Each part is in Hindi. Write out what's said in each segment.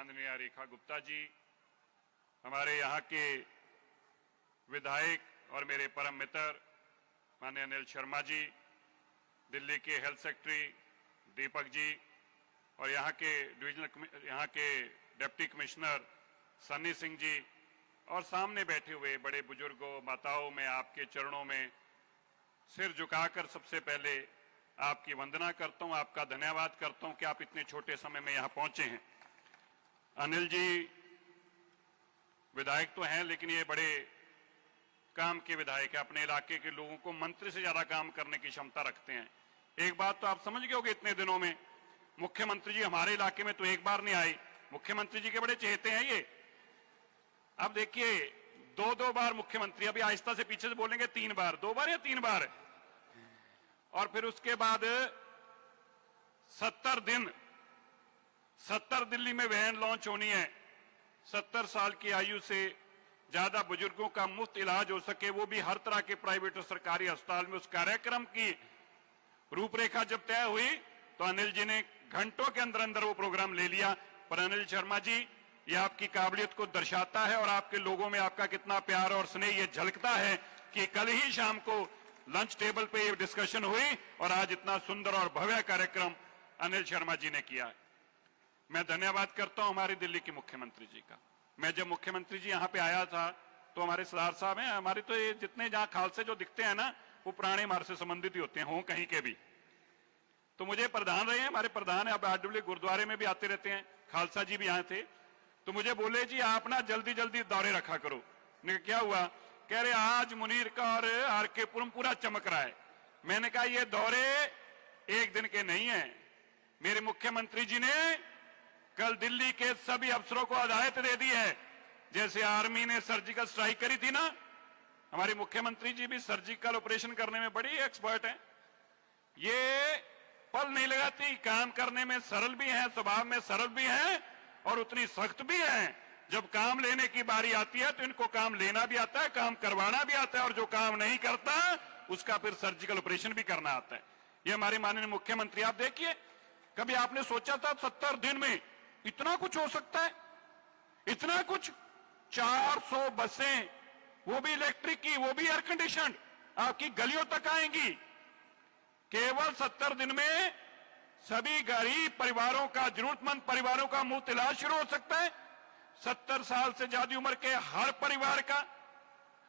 माननीय रेखा गुप्ता जी, हमारे यहाँ के विधायक और मेरे परम मित्र माननीय अनिल शर्मा जी, दिल्ली के हेल्थ सेक्रेटरी दीपक जी और यहाँ के डिप्टी कमिश्नर सन्नी सिंह जी और सामने बैठे हुए बड़े बुजुर्गों, माताओं, में आपके चरणों में सिर झुकाकर सबसे पहले आपकी वंदना करता हूं, आपका धन्यवाद करता हूं कि आप इतने छोटे समय में यहां पहुंचे हैं। अनिल जी विधायक तो हैं, लेकिन ये बड़े काम के विधायक है, अपने इलाके के लोगों को मंत्री से ज्यादा काम करने की क्षमता रखते हैं। एक बात तो आप समझ गए होंगे, इतने दिनों में मुख्यमंत्री जी हमारे इलाके में तो एक बार नहीं आए। मुख्यमंत्री जी के बड़े चहेते हैं ये। अब देखिए, दो बार मुख्यमंत्री, अभी आहिस्ता से पीछे से बोलेंगे 3 बार, 2 बार या 3 बार, और फिर उसके बाद 70 दिन 70 दिल्ली में वैन लॉन्च होनी है। 70 साल की आयु से ज्यादा बुजुर्गों का मुफ्त इलाज हो सके, वो भी हर तरह के प्राइवेट और सरकारी अस्पताल में। उस कार्यक्रम की रूपरेखा जब तय हुई तो अनिल जी ने घंटों के अंदर अंदर वो प्रोग्राम ले लिया। पर अनिल शर्मा जी, ये आपकी काबिलियत को दर्शाता है और आपके लोगों में आपका कितना प्यार और स्नेह ये झलकता है कि कल ही शाम को लंच टेबल पे ये डिस्कशन हुई और आज इतना सुंदर और भव्य कार्यक्रम अनिल शर्मा जी ने किया है। मैं धन्यवाद करता हूं हमारी दिल्ली के मुख्यमंत्री जी का। मैं जब मुख्यमंत्री जी यहां पे आया था तो हमारे सरदार साहब हैं, हमारे तो ये जितने जहां खालसे जो दिखते हैं ना, वो पुराने हमारे से संबंधित ही होते हैं, हो कहीं के भी। तो मुझे प्रधान रहे हैं, हमारे प्रधान है, अब आरडब्ल्यू गुरुद्वारे में भी आते रहते हैं, खालसा जी भी यहाँ थे। तो मुझे बोले जी आप ना जल्दी जल्दी दौरे रखा करो। मैंने क्या हुआ? कह रहे आज मुनीर का और आरके पुरम पूरा चमक रहा है। मैंने कहा ये दौरे एक दिन के नहीं है। मेरे मुख्यमंत्री जी ने कल दिल्ली के सभी अफसरों को हिदायत दे दी है। जैसे आर्मी ने सर्जिकल स्ट्राइक करी थी ना, हमारे मुख्यमंत्री जी भी सर्जिकल ऑपरेशन करने में बड़ी एक्सपर्ट हैं। ये पल नहीं लगाती, काम करने में सरल भी हैं, स्वभाव में सरल भी हैं और उतनी सख्त भी हैं। जब काम लेने की बारी आती है तो इनको काम लेना भी आता है, काम करवाना भी आता है, और जो काम नहीं करता उसका फिर सर्जिकल ऑपरेशन भी करना आता है। ये हमारे माननीय मुख्यमंत्री, आप देखिए, कभी आपने सोचा था 70 दिन में इतना कुछ हो सकता है? इतना कुछ? 400 बसें, वो भी इलेक्ट्रिक की, वो भी एयर कंडीशनड, आपकी गलियों तक आएंगी। केवल 70 दिन में सभी गरीब परिवारों का, जरूरतमंद परिवारों का मुफ्त इलाज शुरू हो सकता है। 70 साल से ज्यादा उम्र के हर परिवार का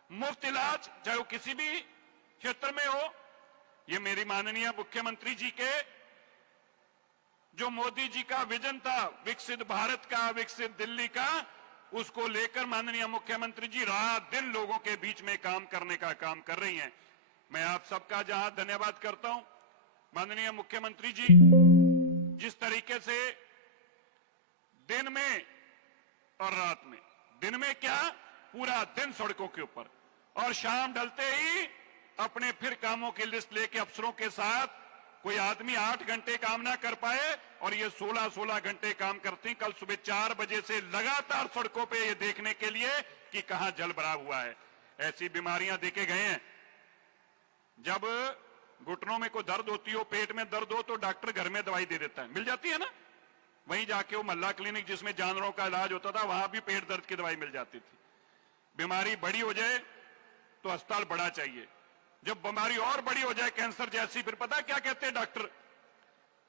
मुफ्त इलाज, चाहे वो किसी भी क्षेत्र में हो। ये मेरी माननीय मुख्यमंत्री जी के जो मोदी जी का विजन था, विकसित भारत का, विकसित दिल्ली का, उसको लेकर माननीय मुख्यमंत्री जी रात दिन लोगों के बीच में काम करने का काम कर रही हैं। मैं आप सबका जहां धन्यवाद करता हूं, माननीय मुख्यमंत्री जी जिस तरीके से दिन में और रात में, दिन में क्या पूरा दिन सड़कों के ऊपर, और शाम ढलते ही अपने फिर कामों की लिस्ट लेके अफसरों के साथ, कोई आदमी 8 घंटे काम ना कर पाए और ये 16-16 घंटे काम करते हैं। कल सुबह 4 बजे से लगातार सड़कों पे ये देखने के लिए कि कहां जल भरा हुआ है। ऐसी बीमारियां देखे गए हैं, जब घुटनों में कोई दर्द होती हो, पेट में दर्द हो, तो डॉक्टर घर में दवाई दे देता है, मिल जाती है ना। वहीं जाके वो मल्ला क्लिनिक जिसमें जानवरों का इलाज होता था, वहां भी पेट दर्द की दवाई मिल जाती थी। बीमारी बड़ी हो जाए तो अस्पताल बड़ा चाहिए। जब बीमारी और बड़ी हो जाए, कैंसर जैसी, फिर पता क्या कहते हैं डॉक्टर?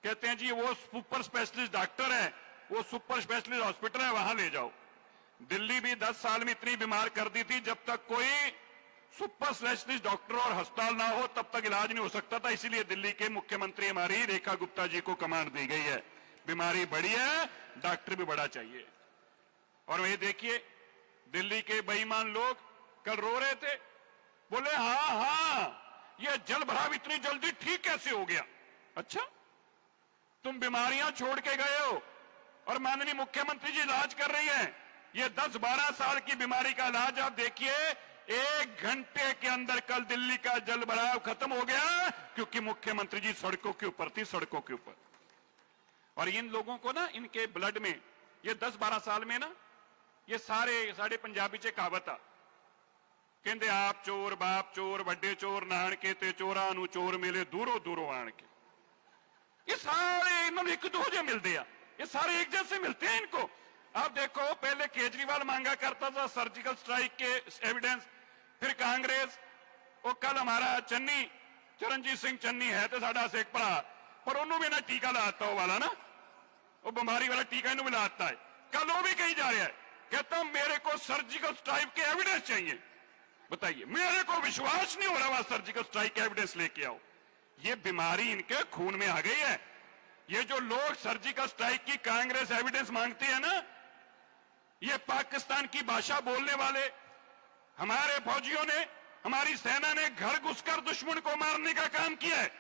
कहते हैं जी वो सुपर स्पेशलिस्ट डॉक्टर है, वो सुपर स्पेशलिस्ट हॉस्पिटल है, वहां ले जाओ। दिल्ली भी 10 साल में इतनी बीमार कर दी थी, जब तक कोई सुपर स्पेशलिस्ट डॉक्टर और अस्पताल ना हो तब तक इलाज नहीं हो सकता था। इसीलिए दिल्ली के मुख्यमंत्री हमारी रेखा गुप्ता जी को कमांड दी गई है। बीमारी बड़ी है, डॉक्टर भी बड़ा चाहिए। और वही देखिए, दिल्ली के बेईमान लोग कल रो रहे थे, बोले हाँ, ये जल भराव इतनी जल्दी ठीक कैसे हो गया? अच्छा, तुम बीमारियां छोड़ के गए हो और माननीय मुख्यमंत्री जी इलाज कर रही हैं। ये 10-12 साल की बीमारी का इलाज आप देखिए, 1 घंटे के अंदर कल दिल्ली का जल भराव खत्म हो गया, क्योंकि मुख्यमंत्री जी सड़कों के ऊपर थी, सड़कों के ऊपर। और इन लोगों को ना, इनके ब्लड में ये 10-12 साल में ना, ये सारे पंजाबी च कहावत आ, कहते आप चोर बाप चोर वड्डे चोर नान के ते चोरा नू चोर मिले दूरों दूरों आन के। ये सारे इन्होंने एक दो जो मिलते हैं, ये सारे एक जैसे मिलते हैं इनको। अब देखो, पहले केजरीवाल मांगा करता था सर्जिकल स्ट्राइक के एविडेंस, फिर कांग्रेस, वो कल हमारा चन्नी चरणजीत सिंह चन्नी है तो साडा सिख भरा, पर उन्होंने भी ना टीका लाता वो वाला ना, वो बीमारी वाला टीका इन्हों भी लाता है। कल वो भी कहीं जा रहा है, कहता मेरे को सर्जिकल स्ट्राइक के एविडेंस चाहिए। बताइए, मेरे को विश्वास नहीं हो रहा, वहां सर्जिकल स्ट्राइक के एविडेंस लेके आओ। ये बीमारी इनके खून में आ गई है। ये जो लोग सर्जिकल स्ट्राइक की कांग्रेस एविडेंस मांगती है ना, ये पाकिस्तान की भाषा बोलने वाले हमारे फौजियों ने, हमारी सेना ने घर घुसकर दुश्मन को मारने का काम किया है।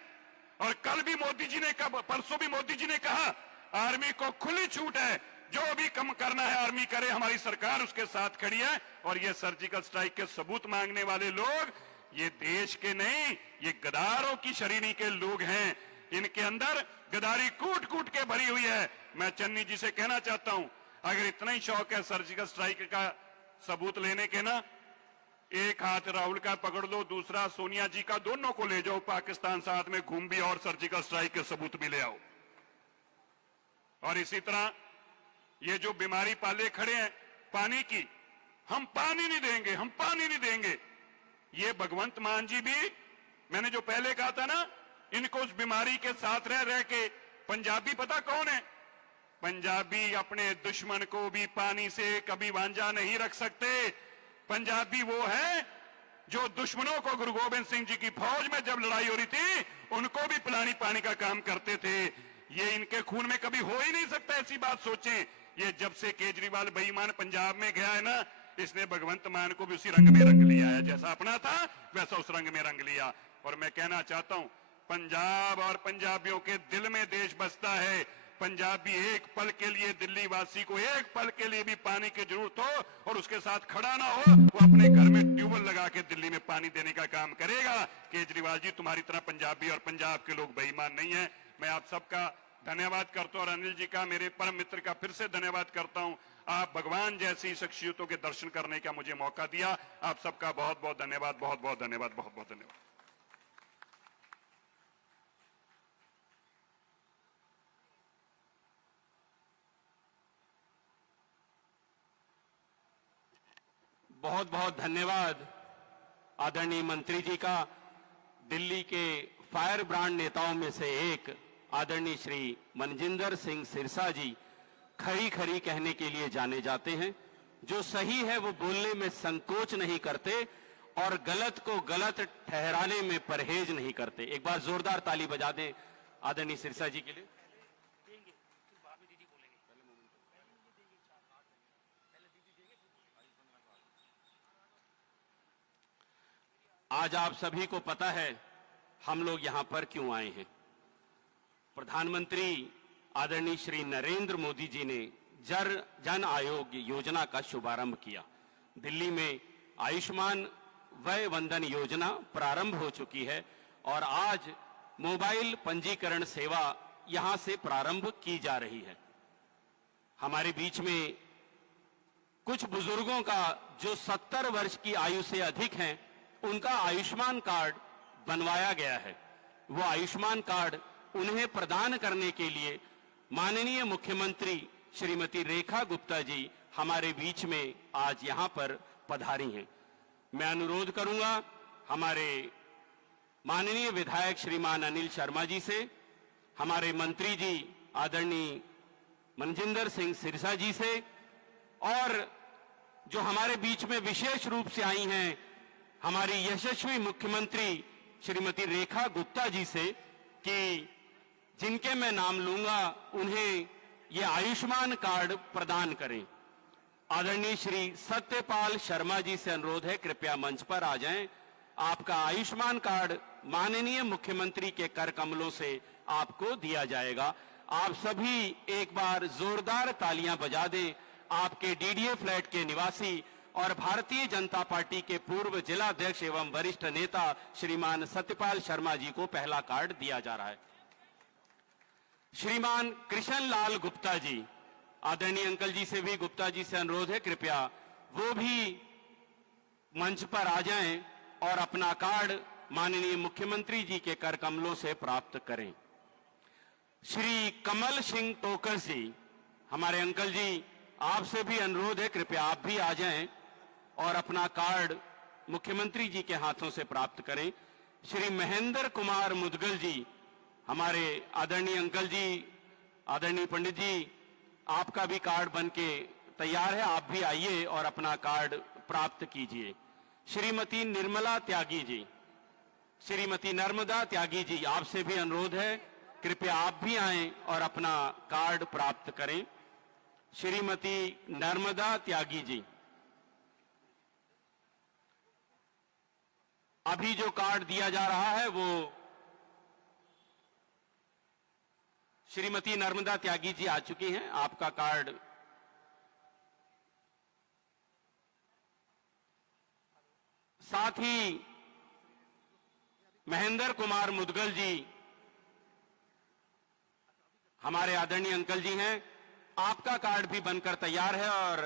और कल भी मोदी जी ने कहा, परसों भी मोदी जी ने कहा, आर्मी को खुली छूट है, जो भी कम करना है आर्मी करे, हमारी सरकार उसके साथ खड़ी है। और ये सर्जिकल स्ट्राइक के सबूत मांगने वाले लोग ये देश के नहीं, ये गद्दारों की श्रेणी के लोग हैं। इनके अंदर गद्दारी कूट कूट के भरी हुई है। मैं चन्नी जी से कहना चाहता हूं, अगर इतना ही शौक है सर्जिकल स्ट्राइक का सबूत लेने के ना, एक हाथ राहुल का पकड़ लो, दूसरा सोनिया जी का, दोनों को ले जाओ पाकिस्तान, साथ में घूम भी और सर्जिकल स्ट्राइक के सबूत भी ले आओ। और इसी तरह ये जो बीमारी पाले खड़े हैं पानी की, हम पानी नहीं देंगे, हम पानी नहीं देंगे, ये भगवंत मान जी भी, मैंने जो पहले कहा था ना, इनको उस बीमारी के साथ रह रह के, पंजाबी पता कौन है? पंजाबी अपने दुश्मन को भी पानी से कभी वांझा नहीं रख सकते। पंजाबी वो है जो दुश्मनों को, गुरु गोबिंद सिंह जी की फौज में जब लड़ाई हो रही थी, उनको भी पिलानी पानी का काम करते थे। ये इनके खून में कभी हो ही नहीं सकता, ऐसी बात सोचें। ये जब से केजरीवाल बेईमान पंजाब में गया है ना, इसने भगवंत मान को भी उसी रंग में रंग लिया है, जैसा अपना था वैसा उस रंग में रंग लिया। और मैं कहना चाहता हूं, पंजाब और पंजाबियों के दिल में देश बसता है। पंजाबी एक पल के लिए, दिल्ली वासी को एक पल के लिए भी पानी की जरूरत हो और उसके साथ खड़ा ना हो, वो अपने घर में ट्यूबवेल लगा के दिल्ली में पानी देने का काम करेगा। केजरीवाल जी, तुम्हारी तरह पंजाबी और पंजाब के लोग बेईमान नहीं है। मैं आप सबका धन्यवाद करता हूं और अनिल जी का, मेरे परम मित्र का फिर से धन्यवाद करता हूं। आप भगवान जैसी शख्सियतों के दर्शन करने का मुझे मौका दिया। आप सबका बहुत बहुत धन्यवाद, बहुत बहुत धन्यवाद, बहुत बहुत धन्यवाद। बहुत बहुत धन्यवाद आदरणीय मंत्री जी का। दिल्ली के फायर ब्रांड नेताओं में से एक आदरणीय श्री मनजिंदर सिंह सिरसा जी खरी खरी कहने के लिए जाने जाते हैं। जो सही है वो बोलने में संकोच नहीं करते और गलत को गलत ठहराने में परहेज नहीं करते। एक बार जोरदार ताली बजा दें आदरणीय सिरसा जी के लिए। आज आप सभी को पता है हम लोग यहां पर क्यों आए हैं। प्रधानमंत्री आदरणीय श्री नरेंद्र मोदी जी ने जन आयोग योजना का शुभारंभ किया। दिल्ली में आयुष्मान वय वंदन योजना प्रारंभ हो चुकी है और आज मोबाइल पंजीकरण सेवा यहां से प्रारंभ की जा रही है। हमारे बीच में कुछ बुजुर्गों का जो 70 वर्ष की आयु से अधिक हैं, उनका आयुष्मान कार्ड बनवाया गया है। वो आयुष्मान कार्ड उन्हें प्रदान करने के लिए माननीय मुख्यमंत्री श्रीमती रेखा गुप्ता जी हमारे बीच में आज यहां पर पधारी हैं। मैं अनुरोध करूंगा हमारे माननीय विधायक श्रीमान अनिल शर्मा जी से, हमारे मंत्री जी आदरणीय मनजिंदर सिंह सिरसा जी से, और जो हमारे बीच में विशेष रूप से आई हैं हमारी यशस्वी मुख्यमंत्री श्रीमती रेखा गुप्ता जी से, कि जिनके मैं नाम लूंगा उन्हें ये आयुष्मान कार्ड प्रदान करें। आदरणीय श्री सत्यपाल शर्मा जी से अनुरोध है, कृपया मंच पर आ जाएं। आपका आयुष्मान कार्ड माननीय मुख्यमंत्री के कर कमलों से आपको दिया जाएगा। आप सभी एक बार जोरदार तालियां बजा दें। आपके डीडीए फ्लैट के निवासी और भारतीय जनता पार्टी के पूर्व जिला अध्यक्ष एवं वरिष्ठ नेता श्रीमान सत्यपाल शर्मा जी को पहला कार्ड दिया जा रहा है। श्रीमान कृष्ण लाल गुप्ता जी, आदरणीय अंकल जी से भी, गुप्ता जी से अनुरोध है कृपया वो भी मंच पर आ जाएं और अपना कार्ड माननीय मुख्यमंत्री जी के कर कमलों से प्राप्त करें। श्री कमल सिंह टोकर जी, हमारे अंकल जी आपसे भी अनुरोध है, कृपया आप भी आ जाएं और अपना कार्ड मुख्यमंत्री जी के हाथों से प्राप्त करें। श्री महेंद्र कुमार मुदगल जी, हमारे आदरणीय अंकल जी, आदरणीय पंडित जी, आपका भी कार्ड बनके तैयार है, आप भी आइए और अपना कार्ड प्राप्त कीजिए। श्रीमती निर्मला त्यागी जी, श्रीमती नर्मदा त्यागी जी, आपसे भी अनुरोध है, कृपया आप भी आएं और अपना कार्ड प्राप्त करें। श्रीमती नर्मदा त्यागी जी, अभी जो कार्ड दिया जा रहा है वो श्रीमती नर्मदा त्यागी जी आ चुकी हैं, आपका कार्ड साथ ही महेंद्र कुमार मुदगल जी, हमारे आदरणीय अंकल जी हैं, आपका कार्ड भी बनकर तैयार है और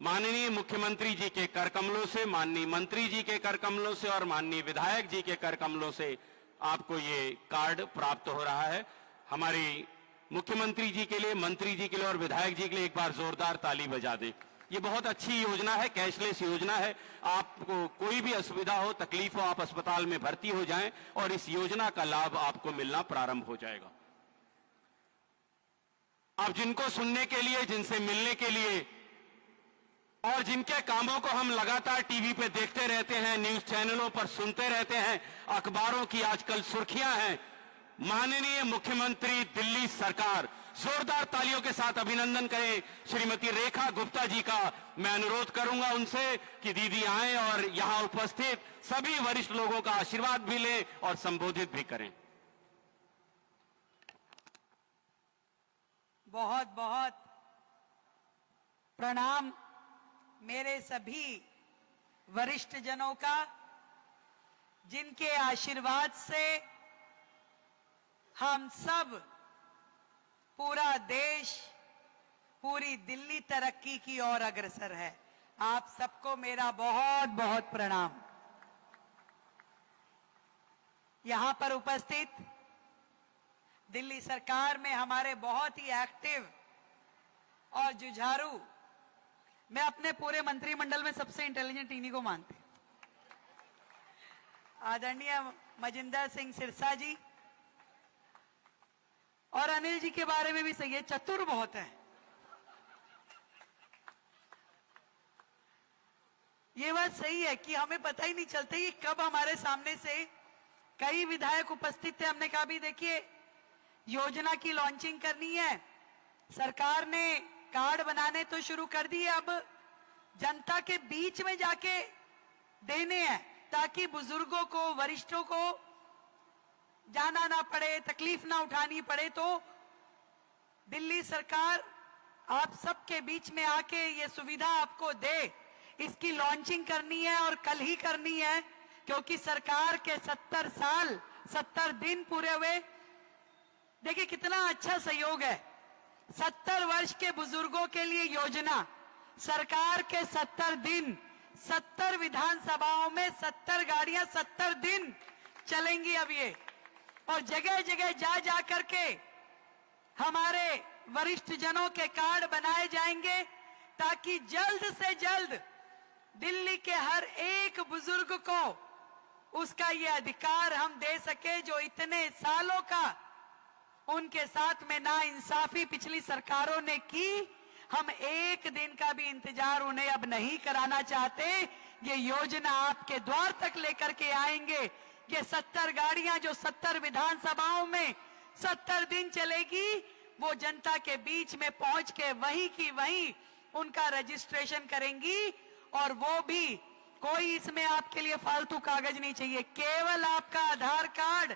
माननीय मुख्यमंत्री जी के कर कमलों से, माननीय मंत्री जी के कर कमलों से और माननीय विधायक जी के कर कमलों से आपको ये कार्ड प्राप्त हो रहा है। हमारी मुख्यमंत्री जी के लिए, मंत्री जी के लिए और विधायक जी के लिए एक बार जोरदार ताली बजा दें। ये बहुत अच्छी योजना है, कैशलेस योजना है। आपको कोई भी असुविधा हो, तकलीफ हो, आप अस्पताल में भर्ती हो जाएं और इस योजना का लाभ आपको मिलना प्रारंभ हो जाएगा। अब जिनको सुनने के लिए, जिनसे मिलने के लिए और जिनके कामों को हम लगातार टीवी पे देखते रहते हैं, न्यूज चैनलों पर सुनते रहते हैं, अखबारों की आजकल सुर्खियां हैं, माननीय मुख्यमंत्री दिल्ली सरकार, जोरदार तालियों के साथ अभिनंदन करें श्रीमती रेखा गुप्ता जी का। मैं अनुरोध करूंगा उनसे कि दीदी आएं और यहां उपस्थित सभी वरिष्ठ लोगों का आशीर्वाद भी लें और संबोधित भी करें। बहुत बहुत प्रणाम मेरे सभी वरिष्ठ जनों का, जिनके आशीर्वाद से हम सब, पूरा देश, पूरी दिल्ली तरक्की की ओर अग्रसर है। आप सबको मेरा बहुत बहुत प्रणाम। यहां पर उपस्थित दिल्ली सरकार में हमारे बहुत ही एक्टिव और जुझारू, मैं अपने पूरे मंत्रिमंडल में सबसे इंटेलिजेंट इन्हीं को मानती हूं, आदरणीय मजिंदर सिंह सिरसा जी, और अनिल जी के बारे में भी सही है, चतुर बहुत है। ये बात सही है कि हमें पता ही नहीं चलता कि कब हमारे सामने से कई विधायक उपस्थित थे। हमने कहा भी देखिए, योजना की लॉन्चिंग करनी है, सरकार ने कार्ड बनाने तो शुरू कर दिए, अब जनता के बीच में जाके देने हैं ताकि बुजुर्गों को, वरिष्ठों को जाना ना पड़े, तकलीफ ना उठानी पड़े। तो दिल्ली सरकार आप सबके बीच में आके ये सुविधा आपको दे, इसकी लॉन्चिंग करनी है और कल ही करनी है, क्योंकि सरकार के 70 साल 70 दिन पूरे हुए। देखिए कितना अच्छा सहयोग है। 70 वर्ष के बुजुर्गों के लिए योजना, सरकार के 70 दिन, 70 विधानसभाओं में 70 गाड़ियां 70 दिन चलेंगी अब ये, और जगह जगह जा जा करके हमारे वरिष्ठ जनों के कार्ड बनाए जाएंगे ताकि जल्द से जल्द दिल्ली के हर एक बुजुर्ग को उसका ये अधिकार हम दे सके जो इतने सालों का उनके साथ में नाइंसाफी पिछली सरकारों ने की। हम एक दिन का भी इंतजार उन्हें अब नहीं कराना चाहते। ये योजना आपके द्वार तक लेकर के आएंगे। ये 70 गाड़ियां जो 70 विधानसभाओं में 70 दिन चलेगी, वो जनता के बीच में पहुंच के वहीं की वहीं उनका रजिस्ट्रेशन करेंगी। और वो भी कोई इसमें आपके लिए फालतू कागज नहीं चाहिए, केवल आपका आधार कार्ड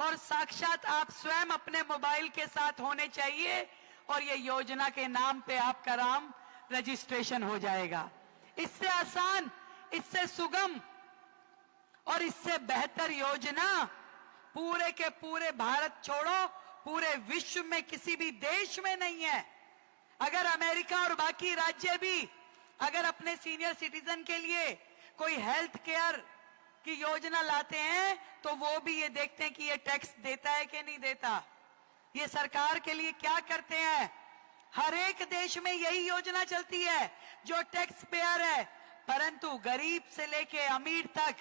और साक्षात आप स्वयं अपने मोबाइल के साथ होने चाहिए, और ये योजना के नाम पे आपका नाम रजिस्ट्रेशन हो जाएगा। इससे आसान, इससे सुगम और इससे बेहतर योजना पूरे के पूरे भारत छोड़ो, पूरे विश्व में किसी भी देश में नहीं है। अगर अमेरिका और बाकी राज्य भी अगर अपने सीनियर सिटीजन के लिए कोई हेल्थ केयर की योजना लाते हैं तो वो भी ये देखते हैं कि ये टैक्स देता है कि नहीं देता, ये सरकार के लिए क्या करते हैं। हर एक देश में यही योजना चलती है जो टैक्स पेयर है, परंतु गरीब से लेके अमीर तक,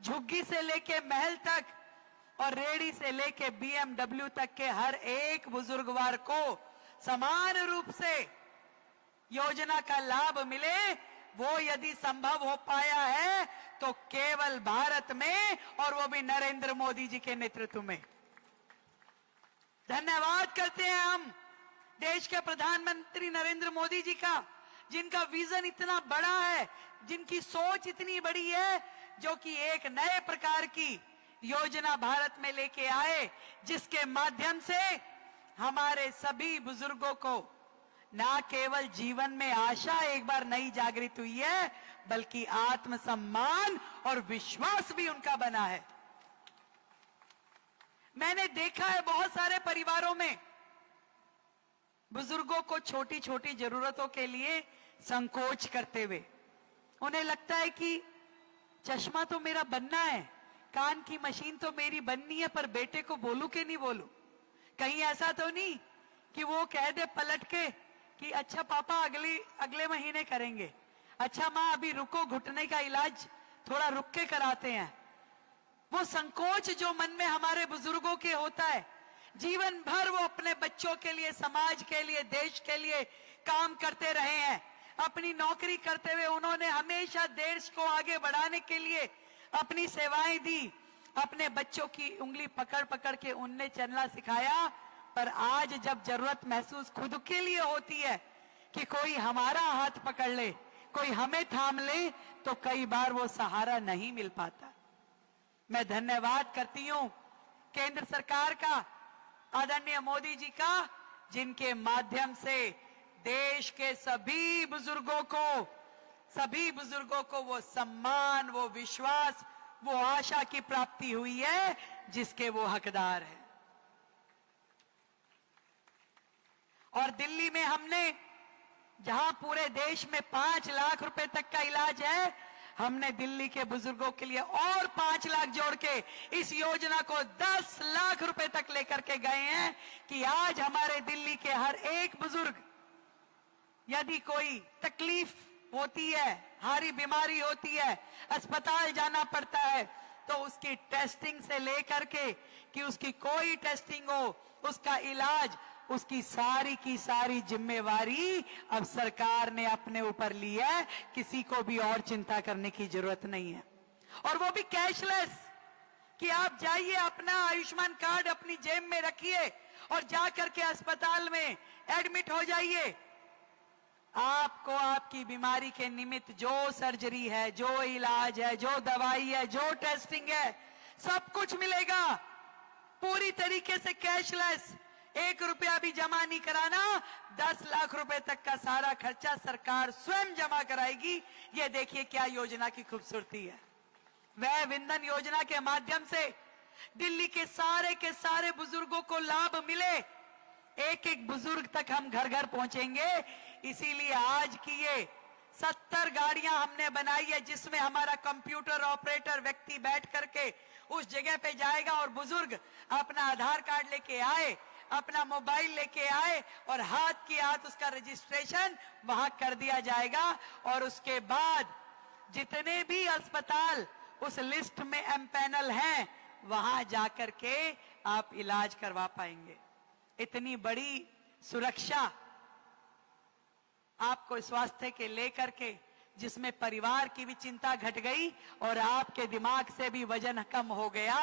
झुग्गी से लेके महल तक और रेडी से लेके BMW तक के हर एक बुजुर्गवार को समान रूप से योजना का लाभ मिले, वो यदि संभव हो पाया है तो केवल भारत में, और वो भी नरेंद्र मोदी जी के नेतृत्व में। धन्यवाद करते हैं हम देश के प्रधानमंत्री नरेंद्र मोदी जी का, जिनका विजन इतना बड़ा है, जिनकी सोच इतनी बड़ी है, जो कि एक नए प्रकार की योजना भारत में लेके आए, जिसके माध्यम से हमारे सभी बुजुर्गों को ना केवल जीवन में आशा एक बार नई जागृत हुई है, बल्कि आत्मसम्मान और विश्वास भी उनका बना है। मैंने देखा है बहुत सारे परिवारों में बुजुर्गों को छोटी छोटी जरूरतों के लिए संकोच करते हुए, उन्हें लगता है कि चश्मा तो मेरा बनना है, कान की मशीन तो मेरी बननी है, पर बेटे को बोलूं कि नहीं बोलूं? कहीं ऐसा तो नहीं कि वो कह दे पलट के कि अच्छा पापा अगले महीने करेंगे, अच्छा माँ अभी रुको, घुटने का इलाज थोड़ा रुक के कराते हैं। वो संकोच जो मन में हमारे बुजुर्गों के होता है, जीवन भर वो अपने बच्चों के लिए, समाज के लिए, देश के लिए काम करते रहे हैं। अपनी नौकरी करते हुए उन्होंने हमेशा देश को आगे बढ़ाने के लिए अपनी सेवाएं दी, अपने बच्चों की उंगली पकड़ पकड़ के उनने चलना सिखाया। पर आज जब जरूरत महसूस खुद के लिए होती है कि कोई हमारा हाथ पकड़ ले, कोई हमें थाम ले, तो कई बार वो सहारा नहीं मिल पाता। मैं धन्यवाद करती हूं केंद्र सरकार का, आदरणीय मोदी जी का, जिनके माध्यम से देश के सभी बुजुर्गों को वो सम्मान, वो विश्वास, वो आशा की प्राप्ति हुई है जिसके वो हकदार है। और दिल्ली में हमने, जहां पूरे देश में 5 लाख रुपए तक का इलाज है, हमने दिल्ली के बुजुर्गों के लिए और 5 लाख जोड़ के इस योजना को 10 लाख रुपए तक लेकर के गए हैं कि आज हमारे दिल्ली के हर एक बुजुर्ग, यदि कोई तकलीफ होती है, भारी बीमारी होती है, अस्पताल जाना पड़ता है, तो उसकी टेस्टिंग से लेकर के कि उसकी कोई टेस्टिंग हो, उसका इलाज, उसकी सारी की सारी जिम्मेवारी अब सरकार ने अपने ऊपर ली है। किसी को भी और चिंता करने की जरूरत नहीं है, और वो भी कैशलेस, कि आप जाइए, अपना आयुष्मान कार्ड अपनी जेब में रखिए और जाकर के अस्पताल में एडमिट हो जाइए। आपको आपकी बीमारी के निमित्त जो सर्जरी है, जो इलाज है, जो दवाई है, जो टेस्टिंग है, सब कुछ मिलेगा पूरी तरीके से कैशलेस। 1 रुपया भी जमा नहीं कराना, 10 लाख रुपए तक का सारा खर्चा सरकार स्वयं जमा कराएगी। ये देखिए क्या योजना की खूबसूरती है। वह विंधन योजना के माध्यम से दिल्ली के सारे बुजुर्गों को लाभ मिले, एक एक बुजुर्ग तक हम घर घर पहुंचेंगे। इसीलिए आज की ये 70 गाड़ियां हमने बनाई है, जिसमें हमारा कंप्यूटर ऑपरेटर व्यक्ति बैठ करके उस जगह पे जाएगा और बुजुर्ग अपना आधार कार्ड लेके आए, अपना मोबाइल लेके आए और हाथ की हाथ उसका रजिस्ट्रेशन वहां कर दिया जाएगा। और उसके बाद जितने भी अस्पताल उस लिस्ट में एमपैनल हैं, वहां जाकर के आप इलाज करवा पाएंगे। इतनी बड़ी सुरक्षा आपको स्वास्थ्य के लेकर के, जिसमें परिवार की भी चिंता घट गई और आपके दिमाग से भी वजन कम हो गया।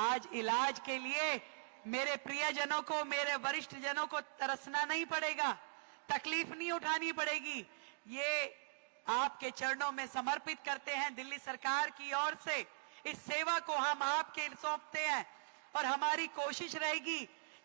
आज इलाज के लिए मेरे प्रियजनों को, मेरे वरिष्ठ जनों को तरसना नहीं पड़ेगा, तकलीफ नहीं उठानी पड़ेगी। ये आपके चरणों में समर्पित करते हैं दिल्ली सरकार की ओर से। इस सेवा को हम आपके सौंपते हैं और हमारी कोशिश रहेगी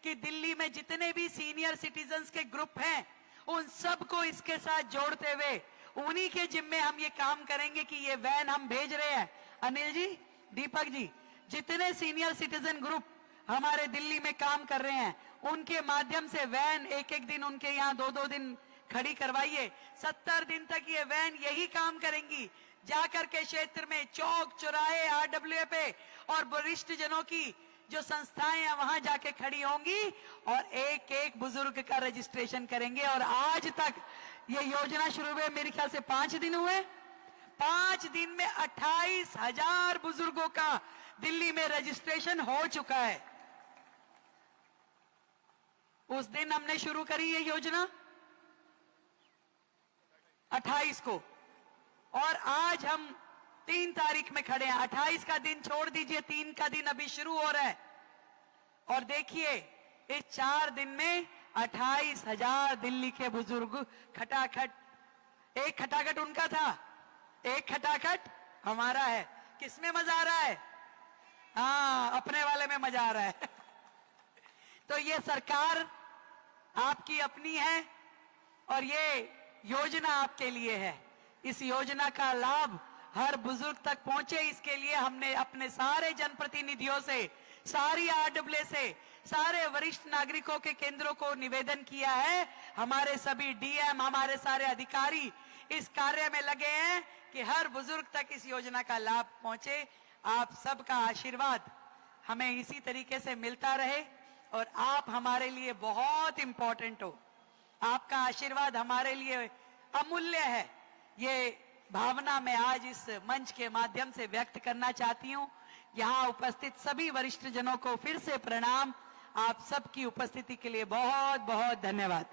कि दिल्ली में जितने भी सीनियर सिटीजन्स के ग्रुप हैं, उन सबको इसके साथ जोड़ते हुए उन्हीं के जिम्मे हम ये काम करेंगे कि ये वैन हम भेज रहे हैं। अनिल जी, दीपक जी, जितने सीनियर सिटीजन ग्रुप हमारे दिल्ली में काम कर रहे हैं, उनके माध्यम से वैन एक एक दिन उनके यहाँ 2-2 दिन खड़ी करवाइए। 70 दिन तक ये वैन यही काम करेंगी, जाकर के क्षेत्र में चौक चौराहे, RWA पे और वरिष्ठ जनों की जो संस्थाएं हैं वहां जाके खड़ी होंगी और एक एक बुजुर्ग का रजिस्ट्रेशन करेंगे। और आज तक ये योजना शुरू हुए मेरे ख्याल से 5 दिन हुए, 5 दिन में 28,000 बुजुर्गों का दिल्ली में रजिस्ट्रेशन हो चुका है। उस दिन हमने शुरू करी ये योजना 28 को, और आज हम 3 तारीख में खड़े हैं। 28 का दिन छोड़ दीजिए, 3 का दिन अभी शुरू हो रहा है। और देखिए इस 4 दिन में 28,000 दिल्ली के बुजुर्ग खटाखट, एक खटाखट उनका था, एक खटाखट हमारा है। किसमें मजा आ रहा है? हाँ, अपने वाले में मजा आ रहा है। तो ये सरकार आपकी अपनी है और ये योजना आपके लिए है। इस योजना का लाभ हर बुजुर्ग तक पहुंचे, इसके लिए हमने अपने सारे जनप्रतिनिधियों से, सारी आरडब्ल्यू से, सारे वरिष्ठ नागरिकों के केंद्रों को निवेदन किया है। हमारे सभी डीएम, हमारे सारे अधिकारी इस कार्य में लगे हैं कि हर बुजुर्ग तक इस योजना का लाभ पहुंचे। आप सबका आशीर्वाद हमें इसी तरीके से मिलता रहे और आप हमारे लिए बहुत इंपॉर्टेंट हो। आपका आशीर्वाद हमारे लिए अमूल्य है। ये भावना मैं आज इस मंच के माध्यम से व्यक्त करना चाहती हूं। यहां उपस्थित सभी वरिष्ठ जनों को फिर से प्रणाम। आप सबकी उपस्थिति के लिए बहुत बहुत धन्यवाद।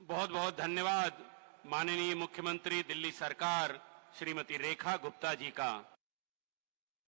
बहुत बहुत धन्यवाद माननीय मुख्यमंत्री दिल्ली सरकार श्रीमती रेखा गुप्ता जी का।